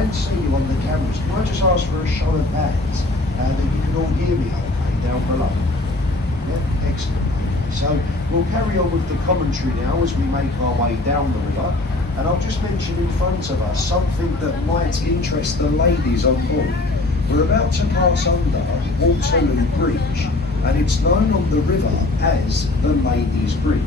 can see you on the cameras. Can I just ask for a show of hands that you can all hear me okay down below? Yeah, excellent. Okay. So we'll carry on with the commentary now as we make our way down the river. And I'll just mention in front of us something that might interest the ladies on board. We're about to pass under Waterloo Bridge, and it's known on the river as the Ladies' Bridge.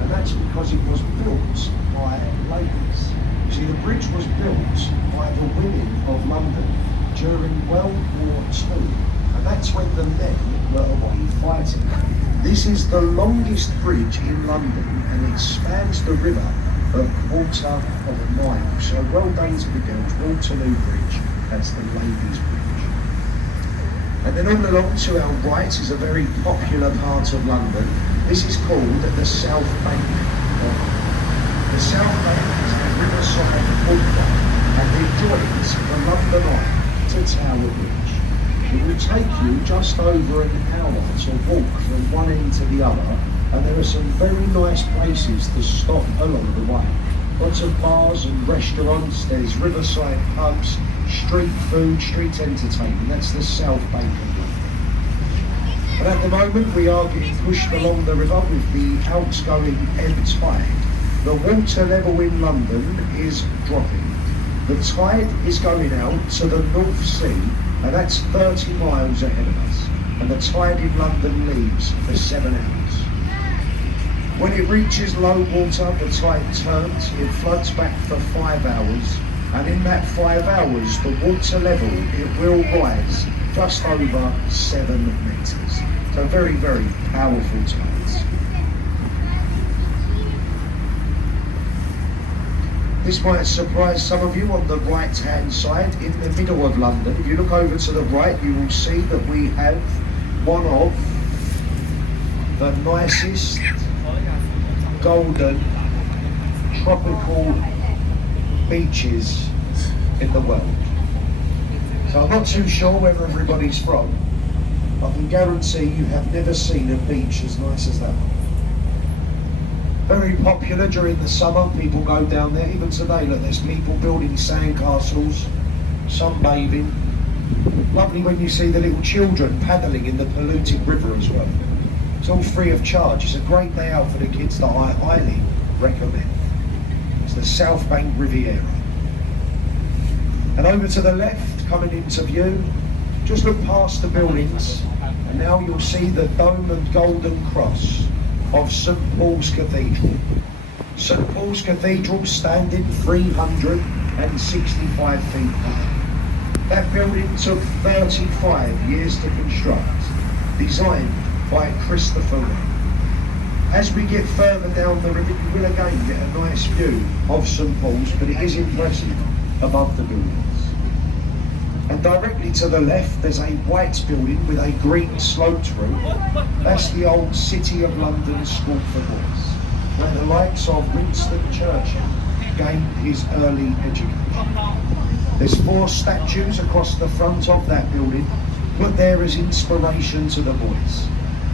And that's because it was built by ladies. You see, the bridge was built by the women of London during World War II, and that's when the men were away fighting. This is the longest bridge in London, and it spans the river a quarter of a mile. So well done to the girls. Waterloo Bridge, that's the Ladies' Bridge. And then all along to our right is a very popular part of London. This is called the South Bank. The South Bank is a riverside walkway, and it joins the London Eye to Tower Bridge. It will take you just over an hour to walk from one end to the other, and there are some very nice places to stop along the way. Lots of bars and restaurants, there's riverside pubs, street food, street entertainment. That's the South Bank of London. But at the moment we are getting pushed along the river with the outgoing ebb tide. The water level in London is dropping. The tide is going out to the North Sea, and that's 30 miles ahead of us. And the tide in London leaves for 7 hours. When it reaches low water, the tide turns, it floods back for 5 hours, and in that 5 hours, the water level, it will rise just over 7 metres. So very, very powerful tides. This might surprise some of you on the right-hand side, in the middle of London. If you look over to the right, you will see that we have one of the nicest golden tropical beaches in the world. So I'm not too sure where everybody's from. I can guarantee you have never seen a beach as nice as that one. Very popular during the summer, people go down there. Even today, look, there's people building sandcastles, sunbathing. Lovely when you see the little children paddling in the polluted river as well. It's all free of charge. It's a great day out for the kids that I highly recommend. It's the South Bank Riviera. And over to the left, coming into view, just look past the buildings, and now you'll see the dome and golden cross of St Paul's Cathedral. St Paul's Cathedral standing 365 feet high. That building took 35 years to construct, designed by Christopher Wren. As we get further down the river, you will again get a nice view of St Paul's, but it is impressive above the buildings. And directly to the left, there's a white building with a green sloped roof. That's the old City of London School for Boys, where the likes of Winston Churchill gained his early education. There's 4 statues across the front of that building, put there as inspiration to the boys.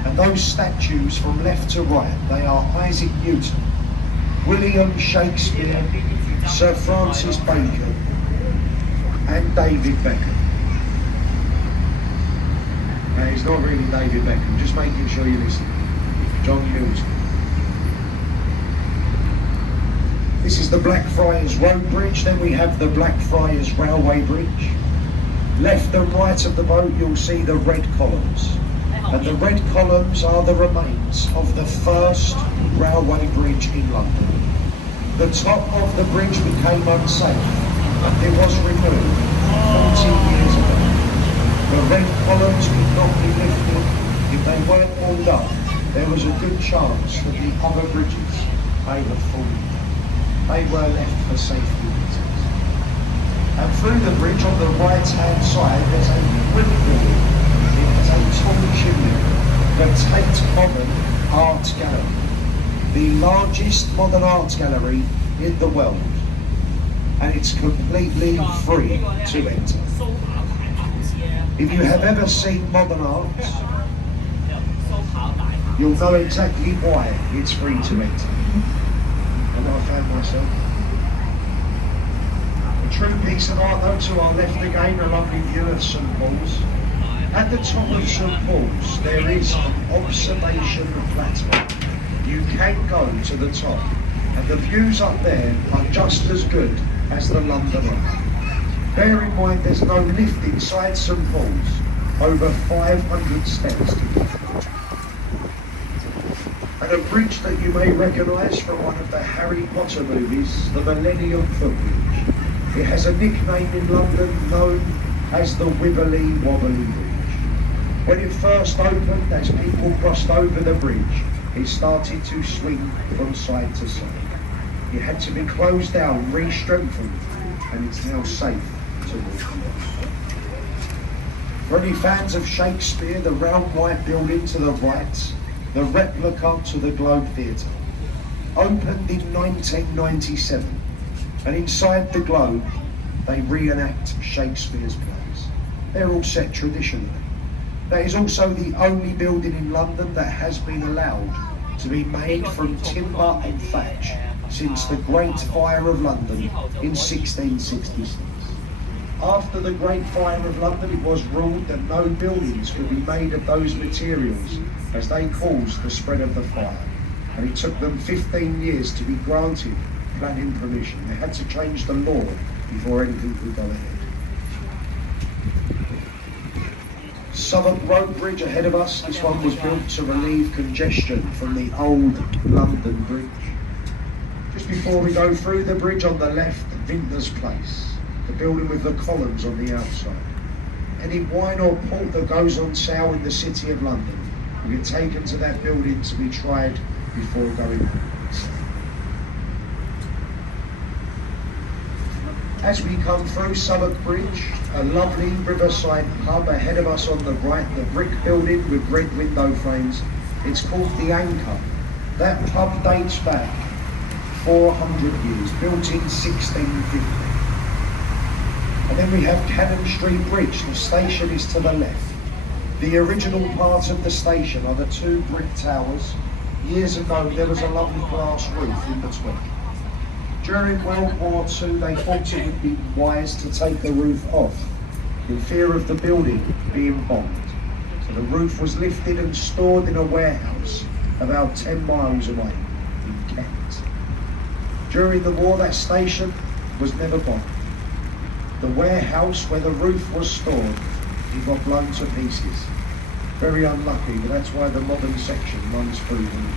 And those statues from left to right, they are Isaac Newton, William Shakespeare, Sir Francis Bacon, and David Beckham. Now, he's not really David Beckham, just making sure you listen. John Hughes. This is the Blackfriars Road Bridge, then we have the Blackfriars Railway Bridge. Left and right of the boat, you'll see the red columns. And the red columns are the remains of the first railway bridge in London. The top of the bridge became unsafe, and it was removed 40 years ago. The red columns could not be lifted. If they weren't pulled up, there was a good chance that the other bridges may have fallen. They were left for safety reasons. And through the bridge on the right-hand side, there's a brick building. It has a tall chimney, the Tate Modern Art Gallery, the largest modern art gallery in the world, and it's completely free to enter. If you have ever seen modern art, you'll know exactly why it's free to enter. And I found myself a true piece of art though to our left again, a lovely view of St Paul's. At the top of St Paul's there is an observation platform. You can go to the top and the views up there are just as good as the London Eye. Bear in mind there's no lift inside St Paul's, over 500 steps to get. And a bridge that you may recognise from one of the Harry Potter movies, the Millennium Footbridge. It has a nickname in London known as the Wibbly Wobbly Bridge. When it first opened, as people crossed over the bridge, it started to swing from side to side. It had to be closed down, re-strengthened, and it's now safe to walk. For any fans of Shakespeare, the round white building to the right, the replica to the Globe Theatre, opened in 1997, and inside the Globe they reenact Shakespeare's plays. They're all set traditionally. That is also the only building in London that has been allowed to be made from timber and thatch since the Great Fire of London in 1666. After the Great Fire of London, it was ruled that no buildings could be made of those materials as they caused the spread of the fire. And it took them 15 years to be granted planning permission. They had to change the law before anything could go ahead. Southwark Road Bridge ahead of us. This one was built to relieve congestion from the old London Bridge. Just before we go through the bridge, on the left, Vintners Place, the building with the columns on the outside. Any wine or port that goes on sale in the City of London will be taken to that building to be tried before going on. As we come through Southwark Bridge, a lovely riverside pub ahead of us on the right, the brick building with red window frames. It's called the Anchor. That pub dates back 400 years, built in 1650. And then we have Cannon Street Bridge. The station is to the left. The original part of the station are the two brick towers. Years ago there was a lovely glass roof in between. During World War II they thought it would be wise to take the roof off in fear of the building being bombed. So the roof was lifted and stored in a warehouse about 10 miles away in Kent. During the war that station was never bombed. The warehouse where the roof was stored, it got blown to pieces. Very unlucky, but that's why the modern section runs through here.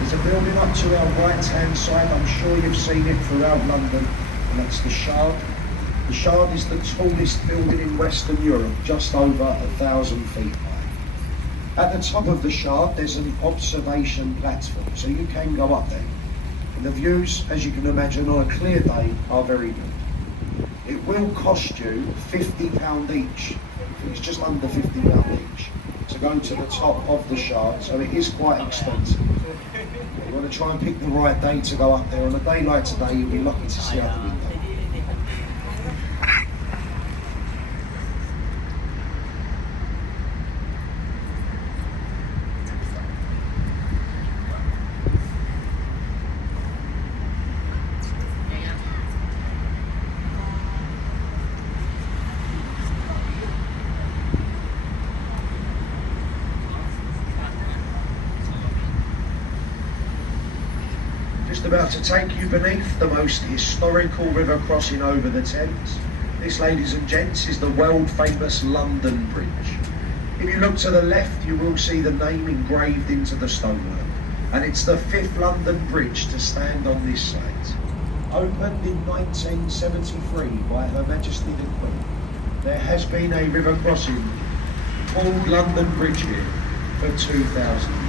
There's a building up to our right-hand side, I'm sure you've seen it throughout London, and that's the Shard. The Shard is the tallest building in Western Europe, just over 1,000 feet high. At the top of the Shard, there's an observation platform, so you can go up there. And the views, as you can imagine, on a clear day, are very good. It will cost you £50 each. It's just under £50 each to go to the top of the Shard, so it is quite expensive. You want to try and pick the right day to go up there. On a day like today, you'll be lucky to see out the window. Just about to take you beneath the most historical river crossing over the Thames. This, ladies and gents, is the world famous London Bridge. If you look to the left, you will see the name engraved into the stonework, and it's the 5th London Bridge to stand on this site. Opened in 1973 by Her Majesty the Queen, there has been a river crossing called London Bridge here for 2,000 years.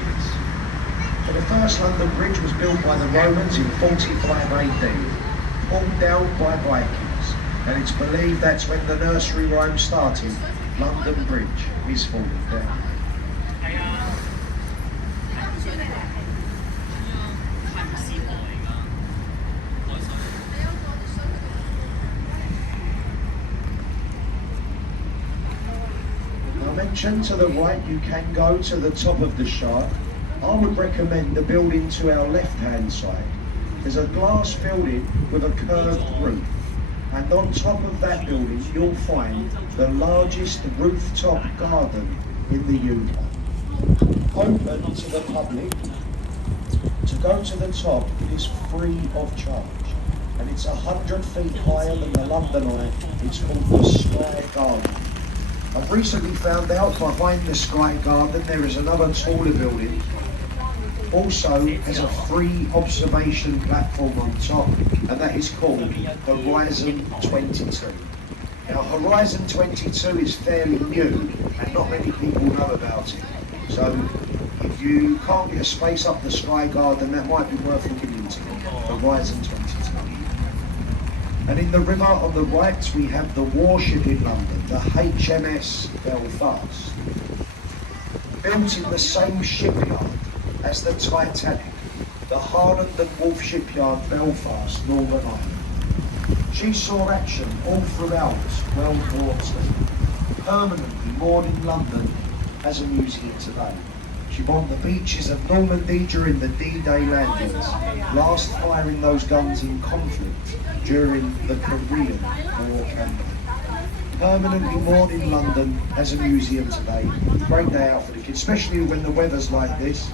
So the first London Bridge was built by the Romans in 45 AD, pulled down by Vikings, and it's believed that's when the nursery rhyme started, London Bridge is falling down. I mentioned to the right you can go to the top of the shard. I would recommend the building to our left-hand side. There's a glass building with a curved roof, and on top of that building you'll find the largest rooftop garden in the UK. Open to the public. To go to the top, it is free of charge, and it's 100 feet higher than the London Eye. It's called the Sky Garden. I've recently found out behind the Sky Garden there is another taller building. Also has a free observation platform on top, and that is called Horizon 22. Now Horizon 22 is fairly new and not many people know about it. So if you can't get a space up the Sky Garden, that might be worth looking into. Horizon 22. And in the river on the right we have the warship in London, the HMS Belfast. Built in the same shipyard as the Titanic, the Harland and Wolff shipyard, Belfast, Northern Ireland. She saw action all throughout World War II, permanently moored in London as a museum today. She bombed the beaches of Normandy during the D-Day landings, last firing those guns in conflict during the Korean War campaign. Permanently moored in London as a museum today. Great day out for the kids, especially when the weather's like this.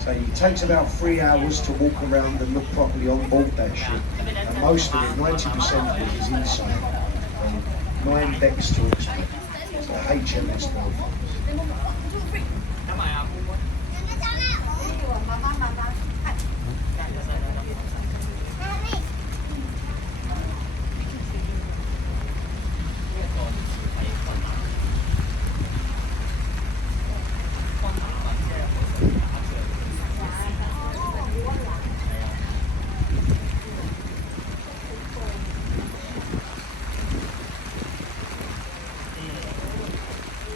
So it takes about 3 hours to walk around and look properly on board that ship. And most of it, 90% of it, is inside. 9 decks to explore. It's the HMS Belfast.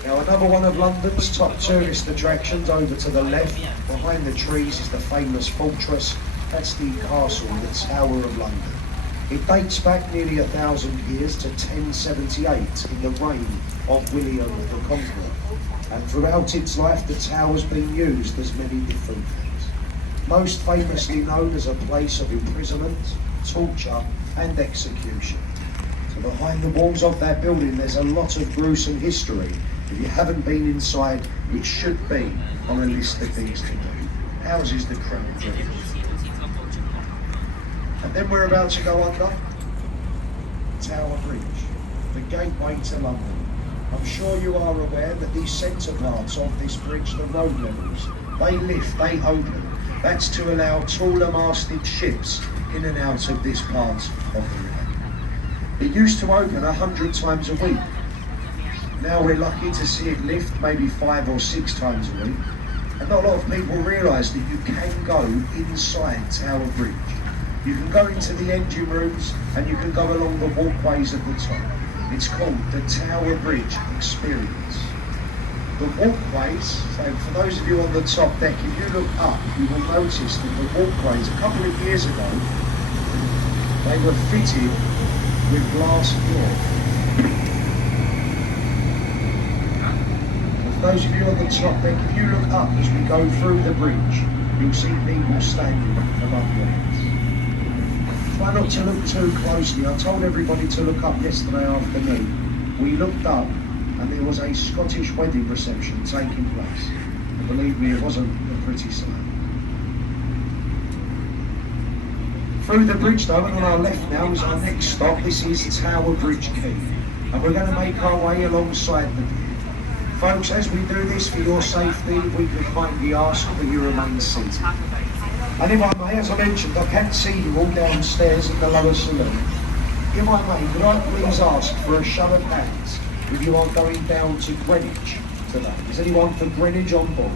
Now another one of London's top tourist attractions over to the left, behind the trees, is the famous fortress. That's the castle, the Tower of London. It dates back nearly 1,000 years to 1078 in the reign of William the Conqueror. And throughout its life the tower's been used as many different things. Most famously known as a place of imprisonment, torture and execution. So behind the walls of that building there's a lot of gruesome history. If you haven't been inside, it should be on a list of things to do. Houses the crown jewels. And then we're about to go under Tower Bridge, the gateway to London. I'm sure you are aware that these centre parts of this bridge, the road levels, they lift, they open. That's to allow taller masted ships in and out of this part of the river. It used to open 100 times a week. Now we're lucky to see it lift maybe 5 or 6 times a week. And not a lot of people realise that you can go inside Tower Bridge. You can go into the engine rooms and you can go along the walkways at the top. It's called the Tower Bridge Experience. The walkways, so for those of you on the top deck, if you look up, you will notice that the walkways, a couple of years ago, they were fitted with glass floor. For those of you on the top deck, if you look up as we go through the bridge, you'll see people standing above your heads. Try not to look too closely. I told everybody to look up yesterday afternoon. We looked up and there was a Scottish wedding reception taking place. And believe me, it wasn't a pretty sight. Through the bridge though, and on our left now is our next stop. This is Tower Bridge Quay. And we're going to make our way alongside the pier. Folks, as we do this for your safety, we can kindly ask that you remain seated. And if I may, as I mentioned, I can see you all downstairs in the lower saloon. If I may, could I please ask for a show of hands if you are going down to Greenwich today? Is anyone for Greenwich on board?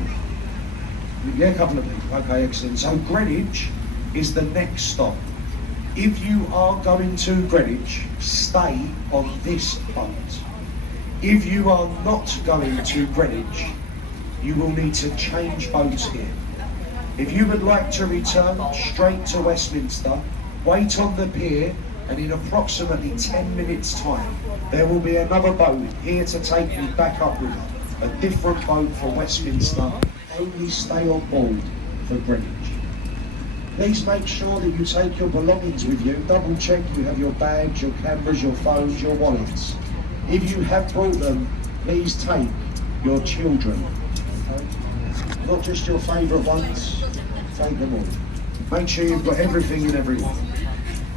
Yeah, a couple of people. Okay, excellent. So Greenwich is the next stop. If you are going to Greenwich, stay on this boat. If you are not going to Greenwich, you will need to change boats here. If you would like to return straight to Westminster, wait on the pier, and in approximately 10 minutes time, there will be another boat here to take you back upriver. a different boat for Westminster, only stay on board for Greenwich. Please make sure that you take your belongings with you. Double check you have your bags, your cameras, your phones, your wallets. If you have brought them, please take your children. Okay? Not just your favourite ones, take them all. Make sure you've got everything and everyone.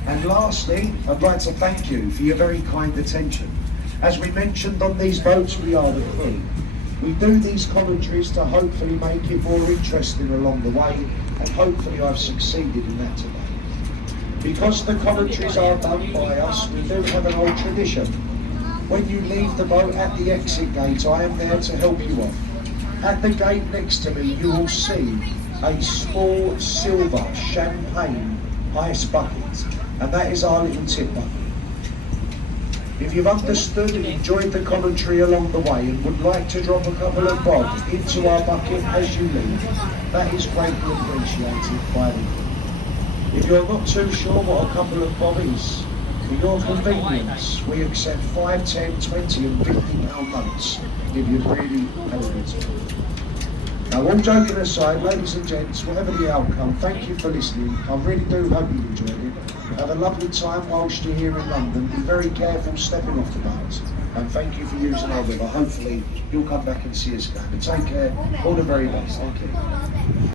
And lastly, I'd like to thank you for your very kind attention. As we mentioned, on these boats we are the crew. We do these commentaries to hopefully make it more interesting along the way, and hopefully I've succeeded in that today. Because the commentaries are done by us, we do have an old tradition. When you leave the boat at the exit gate, I am there to help you off. At the gate next to me, you will see a small silver champagne ice bucket, and that is our little tip bucket. If you've understood and enjoyed the commentary along the way and would like to drop a couple of bob into our bucket as you leave, that is greatly appreciated by the crew. If you're not too sure what a couple of bob is, for your convenience, we accept 5, 10, 20 and £50 notes if you've really had a good time. Now, all joking aside, ladies and gents, whatever the outcome, thank you for listening. I really do hope you enjoyed it. Have a lovely time whilst you're here in London. Be very careful stepping off the boat. And thank you for using our river. Hopefully, you'll come back and see us again. But take care. All the very best. Thank you.